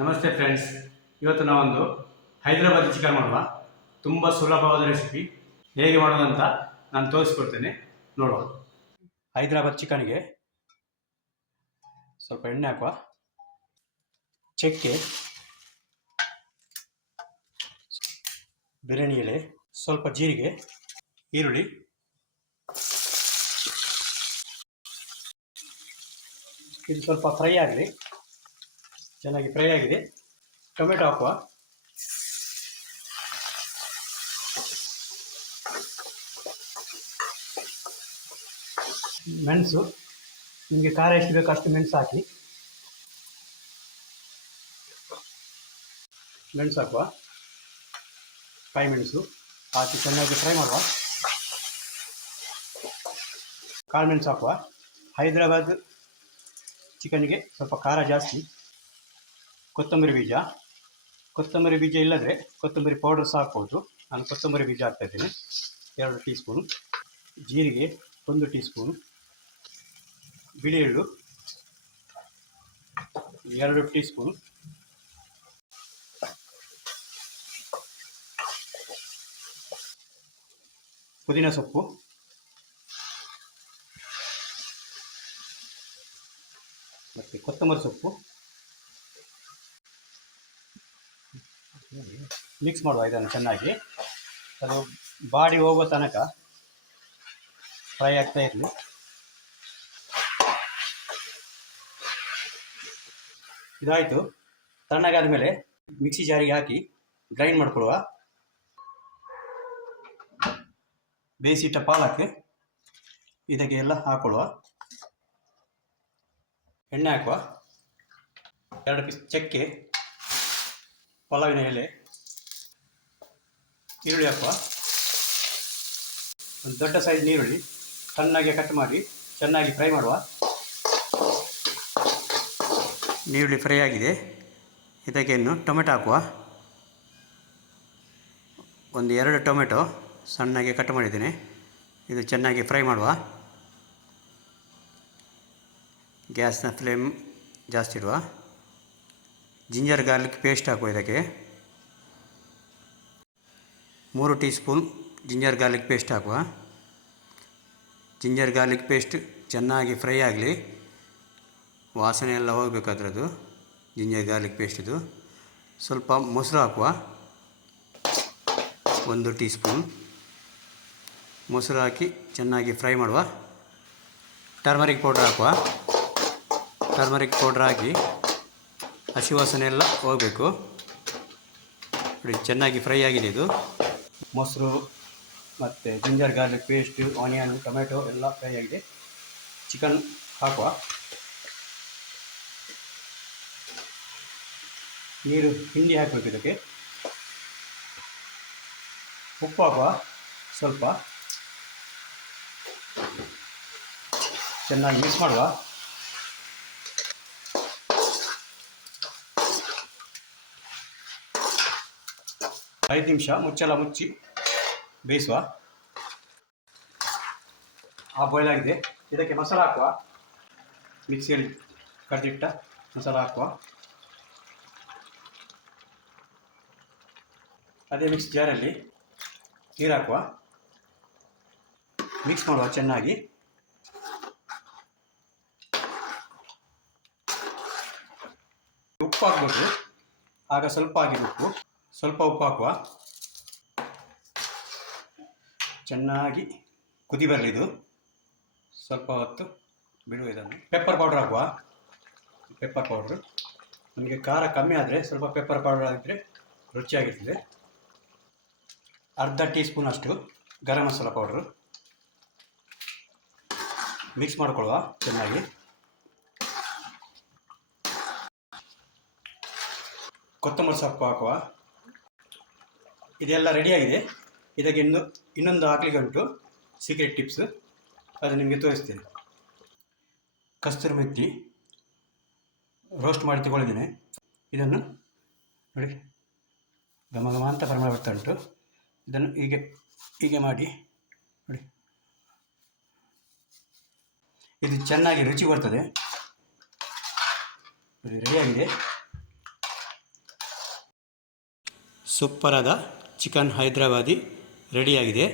ನಮಸ್ತೆ ಫ್ರೆಂಡ್ಸ್, ಇವತ್ತು ನಾವೊಂದು ಹೈದರಾಬಾದಿ ಚಿಕನ್ ಮಾಡುವ. ತುಂಬ ಸುಲಭವಾದ ರೆಸಿಪಿ. ಹೇಗೆ ಮಾಡೋದಂತ ನಾನು ತೋರಿಸ್ಕೊಡ್ತೇನೆ, ನೋಡುವ. ಹೈದರಾಬಾದ್ ಚಿಕನ್ಗೆ ಸ್ವಲ್ಪ ಎಣ್ಣೆ ಹಾಕುವ, ಚಕ್ಕೆ, ಬಿರಿಯಾನಿ ಎಲೆ, ಸ್ವಲ್ಪ ಜೀರಿಗೆ, ಈರುಳ್ಳಿ, ಇದು ಸ್ವಲ್ಪ ಫ್ರೈ ಆಗಲಿ. ಚೆನ್ನಾಗಿ ಫ್ರೈ ಆಗಿದೆ. ಟೊಮೆಟೊ ಹಾಕುವ, ಮೆಣಸು, ನಿಮಗೆ ಖಾರ ಎಷ್ಟು ಬೇಕು ಅಷ್ಟು ಮೆಣಸು ಹಾಕಿ. ಮೆಣಸು ಹಾಕುವ, ಕಾಯಿ ಮೆಣಸು ಹಾಕಿ ಚೆನ್ನಾಗಿ ಫ್ರೈ ಮಾಡುವ. ಕಾಳು ಮೆಣಸು ಹಾಕುವ. ಹೈದರಾಬಾದ್ ಚಿಕನ್ಗೆ ಸ್ವಲ್ಪ ಖಾರ ಜಾಸ್ತಿ. ಕೊತ್ತಂಬರಿ ಬೀಜ ಇಲ್ಲದ್ರೆ ಕೊತ್ತಂಬರಿ ಪೌಡರ್ ಸಹ ಹಾಕ್ಬೋದು. ನಾನು ಕೊತ್ತಂಬರಿ ಬೀಜ ಹಾಕ್ತಾಯಿದ್ದೀನಿ, 2 ಟೀ ಸ್ಪೂನ್. ಜೀರಿಗೆ 1 ಟೀ ಸ್ಪೂನ್. ಬಿಳಿ ಎಳ್ಳು 2 ಟೀ ಸ್ಪೂನ್. ಪುದೀನ ಸೊಪ್ಪು, ಮತ್ತು ಕೊತ್ತಂಬರಿ ಸೊಪ್ಪು ಮಿಕ್ಸ್ ಮಾಡುವ. ಇದನ್ನು ಚೆನ್ನಾಗಿ ಅದು ಬಾಡಿ ಹೋಗೋ ತನಕ ಫ್ರೈ ಆಗ್ತಾ ಇರಲಿ. ಇದಾಯಿತು. ತಣ್ಣಗಾದ ಮೇಲೆ ಮಿಕ್ಸಿ ಜಾರಿಗೆ ಹಾಕಿ ಗ್ರೈಂಡ್ ಮಾಡ್ಕೊಳ್ಳುವ. ಬೇಯಿಸಿಟ್ಟ ಪಾಲಕ್ ಇದಕ್ಕೆ ಎಲ್ಲ ಹಾಕೊಳ್ಳುವ. ಎಣ್ಣೆ ಹಾಕುವ, 2 ಪೀಸ್ ಚಕ್ಕೆ, ಪಲಾವಿನ ಎಲೆ, ಈರುಳ್ಳಿ ಹಾಕುವ. ಒಂದು ದೊಡ್ಡ ಸೈಜ್ ಈರುಳ್ಳಿ ಸಣ್ಣಗೆ ಕಟ್ ಮಾಡಿ ಚೆನ್ನಾಗಿ ಫ್ರೈ ಮಾಡುವ. ಈರುಳ್ಳಿ ಫ್ರೈ ಆಗಿದೆ. ಇದಕ್ಕೆ ಇನ್ನು ಟೊಮೆಟೊ ಹಾಕುವ. ಒಂದು 2 ಟೊಮೆಟೊ ಸಣ್ಣಗೆ ಕಟ್ ಮಾಡಿದ್ದೇನೆ. ಇದು ಚೆನ್ನಾಗಿ ಫ್ರೈ ಮಾಡುವ. ಗ್ಯಾಸ್ನ ಫ್ಲೇಮ್ ಜಾಸ್ತಿ ಇಡುವ. ಜಿಂಜರ್ ಗಾರ್ಲಿಕ್ ಪೇಸ್ಟ್ ಹಾಕುವ. ಇದಕ್ಕೆ 3 tea spoon ginger garlic paste ಹಾಕುವ. ಜಿಂಜರ್ ಗಾರ್ಲಿಕ್ ಪೇಸ್ಟ್ ಚೆನ್ನಾಗಿ ಫ್ರೈ ಆಗಲಿ. ವಾಸನೆ ಎಲ್ಲ ಹೋಗಬೇಕು ಅದರದ್ದು, ಜಿಂಜರ್ ಗಾರ್ಲಿಕ್ ಪೇಸ್ಟಿದು. ಸ್ವಲ್ಪ ಮೊಸರು ಹಾಕುವ, 1 ಟೀ ಸ್ಪೂನ್ ಮೊಸರು ಹಾಕಿ ಚೆನ್ನಾಗಿ ಫ್ರೈ ಮಾಡುವ. ಟರ್ಮರಿಕ್ ಪೌಡ್ರ್ ಹಾಕುವ. ಟರ್ಮರಿಕ್ ಪೌಡ್ರ್ ಹಾಕಿ ಹಸಿ ವಾಸನೆ ಎಲ್ಲ ಹೋಗಬೇಕು. ನೋಡಿ, ಚೆನ್ನಾಗಿ ಫ್ರೈ ಆಗಿದೆ ಇದು. ಮೊಸರು ಮತ್ತು ginger garlic paste, onion, tomato ಎಲ್ಲ ಫ್ರೈ ಆಗಿದೆ. ಚಿಕನ್ ಹಾಕುವ. ನೀರು ಹಿಂಡಿ ಹಾಕಬೇಕು ಇದಕ್ಕೆ. ಉಪ್ಪು ಹಾಕುವ ಸ್ವಲ್ಪ. ಚೆನ್ನಾಗಿ ಮಿಕ್ಸ್ ಮಾಡುವ. ಐದು ನಿಮಿಷ ಮುಚ್ಚಳ ಮುಚ್ಚಿ ಬೇಯಿಸುವ. ಬಾಯ್ಲ್ ಆಗಿದೆ. ಇದಕ್ಕೆ ಮಸಾಲ ಹಾಕುವ. ಮಿಕ್ಸಿಯಲ್ಲಿ ಕಡಿದಿಟ್ಟ ಮಸಾಲ ಹಾಕುವ. ಅದೇ ಮಿಕ್ಸ್ ಜಾರಲ್ಲಿ ನೀರು ಹಾಕುವ. ಮಿಕ್ಸ್ ಮಾಡುವ ಚೆನ್ನಾಗಿ. ಉಪ್ಪು ಹಾಕಬೇಕು. ಆಗ ಸ್ವಲ್ಪ ಆಗಿರಬೇಕು. ಸ್ವಲ್ಪ ಉಪ್ಪು ಹಾಕುವ. ಚೆನ್ನಾಗಿ ಕುದಿ ಬರಲಿ ಇದು. ಸ್ವಲ್ಪ ಹೊತ್ತು ಬಿಡುವ ಇದನ್ನು. ಪೆಪ್ಪರ್ ಪೌಡ್ರ್ ಹಾಕುವ. ಪೆಪ್ಪರ್ ಪೌಡ್ರು ನಮಗೆ ಖಾರ ಕಮ್ಮಿ ಆದರೆ ಸ್ವಲ್ಪ ಪೆಪ್ಪರ್ ಪೌಡರ್ ಆಗಿದ್ದರೆ ರುಚಿಯಾಗಿರ್ತದೆ. ಅರ್ಧ ಟೀ ಸ್ಪೂನ್ ಅಷ್ಟು ಗರಂ ಮಸಾಲ ಪೌಡ್ರು. ಮಿಕ್ಸ್ ಮಾಡಿಕೊಳ್ಳುವ ಚೆನ್ನಾಗಿ. ಕೊತ್ತಂಬರಿ ಸೊಪ್ಪು ಹಾಕುವ. ಇದೆಲ್ಲ ರೆಡಿಯಾಗಿದೆ. ಇದಕ್ಕೆ ಇನ್ನೊಂದು ಹಾಕಲಿಕ್ಕೆ ಉಂಟು, ಸೀಕ್ರೆಟ್ ಟಿಪ್ಸ್, ಅದು ನಿಮಗೆ ತೋರಿಸ್ತೇನೆ. ಕಸ್ತೂರಿ ಮೆಥಿ ರೋಸ್ಟ್ ಮಾಡಿ ತಗೊಳ್ಳಿದ್ದೇನೆ. ಇದನ್ನು ನೋಡಿ, ಘಮ ಘಮ ಅಂತ ಪರಿಮಳ ಬರ್ತಾ ಉಂಟು. ಇದನ್ನು ಹೀಗೆ ಮಾಡಿ ನೋಡಿ. ಇದು ಚೆನ್ನಾಗಿ ರುಚಿ ಬರ್ತದೆ. ರೆಡಿಯಾಗಿದೆ. ಸೂಪರಾದ ಚಿಕನ್ ಹೈದ್ರಾಬಾದಿ ರೆಡಿಯಾಗಿದೆ.